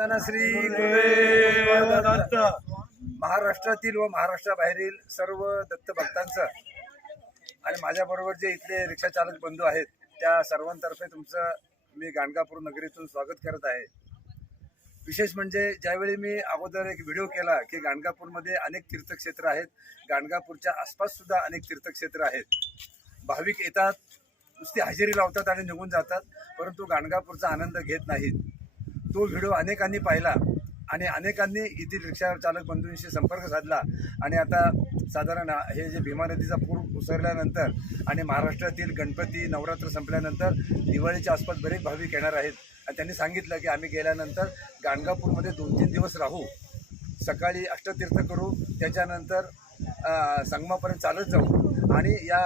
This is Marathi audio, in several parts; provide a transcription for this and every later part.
चिंतन श्री गुरुदेव दत्त. महाराष्ट्रातील व महाराष्ट्राबाहेरील सर्व दत्त भक्तांचं आणि माझ्याबरोबर जे इथले रिक्षा चालक बंधू आहेत त्या सर्वांतर्फे तुमचं मी गाणगापूर नगरीतून स्वागत करत आहे. विशेष म्हणजे ज्यावेळी मी अगोदर एक व्हिडिओ केला की गाणगापूरमध्ये अनेक तीर्थक्षेत्र आहेत, गाणगापूरच्या आसपास सुद्धा अनेक तीर्थक्षेत्र आहेत. भाविक येतात, नुसती हजेरी लावतात आणि निघून जातात, परंतु गाणगापूरचा आनंद घेत नाहीत. तो व्हिडिओ अनेकांनी पाहिला आणि अनेकांनी येथील रिक्षा चालक बंधूंशी संपर्क साधला आणि आता साधारण हे जे भीमा नदीचा पूर उसरल्यानंतर आणि महाराष्ट्रातील गणपती नवरात्र संपल्यानंतर दिवाळीच्या आसपास बरेच भाविक येणार आहेत आणि त्यांनी सांगितलं की आम्ही गेल्यानंतर गाणगापूरमध्ये 2-3 दिवस राहू, सकाळी अष्टतीर्थ करू, त्याच्यानंतर संगमापर्यंत चालत जाऊ आणि या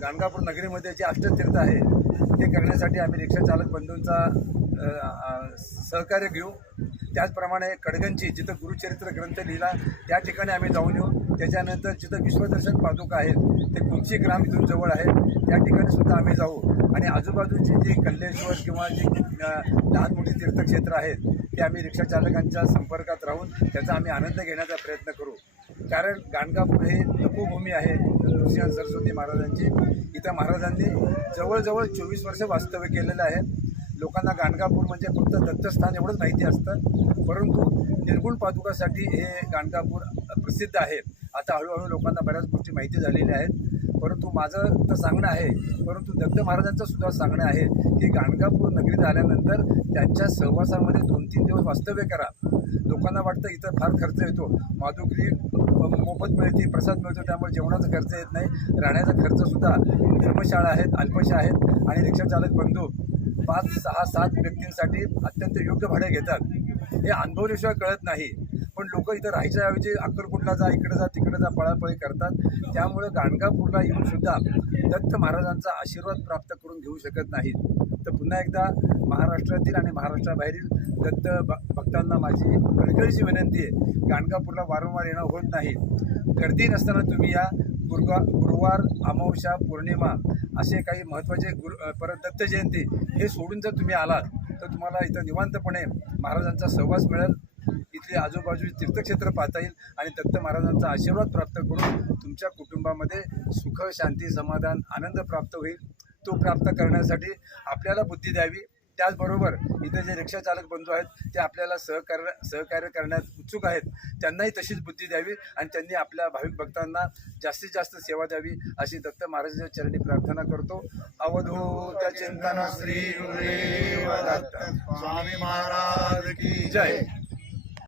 गाणगापूर नगरीमध्ये जे अष्टतीर्थ आहे ते करण्यासाठी आम्ही रिक्षा चालक बंधूंचा सहकार्य घेऊ. त्याचप्रमाणे कडगंची जिथं गुरुचरित्र ग्रंथ लिहिला त्या ठिकाणी आम्ही जाऊन येऊ. त्याच्यानंतर जिथं विश्वदर्शन पादुका आहेत ते कुंची ग्राम इथून जवळ आहे त्या ठिकाणी सुद्धा आम्ही जाऊ आणि आजूबाजूची जी कल्लेश्वर किंवा जी लहान मोठी तीर्थक्षेत्र आहेत ते आम्ही रिक्षा चालकांच्या संपर्कात राहून त्याचा आम्ही आनंद घेण्याचा प्रयत्न करू. कारण गाणगापूर हे तपोभूमी आहे नृसिंह सरस्वती महाराजांची. इथं महाराजांनी जवळजवळ 24 वर्ष वास्तव्य केलेलं आहे. लोकांना गाणगापूर म्हणजे फक्त दत्तस्थान एवढंच माहिती असतं, परंतु निर्गुण पादुकासाठी हे गाणगापूर प्रसिद्ध आहे. आता हळूहळू लोकांना बऱ्याच गोष्टी माहिती झालेल्या आहेत, परंतु माझं तर सांगणं आहे, परंतु दत्त महाराजांचं सुद्धा सांगणं आहे की गाणगापूर नगरीत आल्यानंतर त्यांच्या सहवासामध्ये 2-3 दिवस वास्तव्य करा. लोकांना वाटतं इथं फार खर्च येतो, माधुकरी मोफत मिळते, प्रसाद मिळतो, त्यामुळे जेवणाचा खर्च येत नाही, राहण्याचा खर्चसुद्धा धर्मशाळा आहेत, अल्पशा आहेत आणि रिक्षा चालक बंधू 5, 6, 7 व्यक्तींसाठी अत्यंत योग्य भाडे घेतात. हे अनुभवल्याशिवाय कळत नाही, पण लोक इथं राहायच्या ऐवजी अक्कलकोटला जा, इकडे जा, तिकडे जा, पळापळी करतात. त्यामुळे गाणगापूरला येऊन सुद्धा दत्त महाराजांचा आशीर्वाद प्राप्त करून घेऊ शकत नाहीत. तर पुन्हा एकदा महाराष्ट्रातील आणि महाराष्ट्राबाहेरील दत्त भक्तांना माझी कळकळीची विनंती आहे, गाणगापूरला वारंवार येणं होत नाही. गर्दी नसताना तुम्ही या. गुरुवार, अमावस्या, पौर्णिमा असे काही महत्त्वाचे परत दत्त जयंती हे सोडून जर तुम्ही आलात तर तुम्हाला इथं निवांतपणे महाराजांचा सहवास मिळेल, इथली आजूबाजूची तीर्थक्षेत्र पाहता येईल आणि दत्त महाराजांचा आशीर्वाद प्राप्त करून तुमच्या कुटुंबामध्ये सुख, शांती, समाधान, आनंद प्राप्त होईल. तो प्राप्त करण्यासाठी आपल्याला बुद्धी द्यावी. त्याचबरोबर इथे जे रिक्षा चालक बंधू आहेत ते आपल्याला सहकार्य करण्यात उत्सुक आहेत, त्यांनाही तशीच बुद्धी द्यावी आणि त्यांनी आपल्या भाविक भक्तांना जास्तीत जास्त सेवा द्यावी अशी दत्त महाराजांच्या चरणी प्रार्थना करतो. अवधूत चिंतन श्री गुरुदेव दत्त स्वामी महाराज की जय.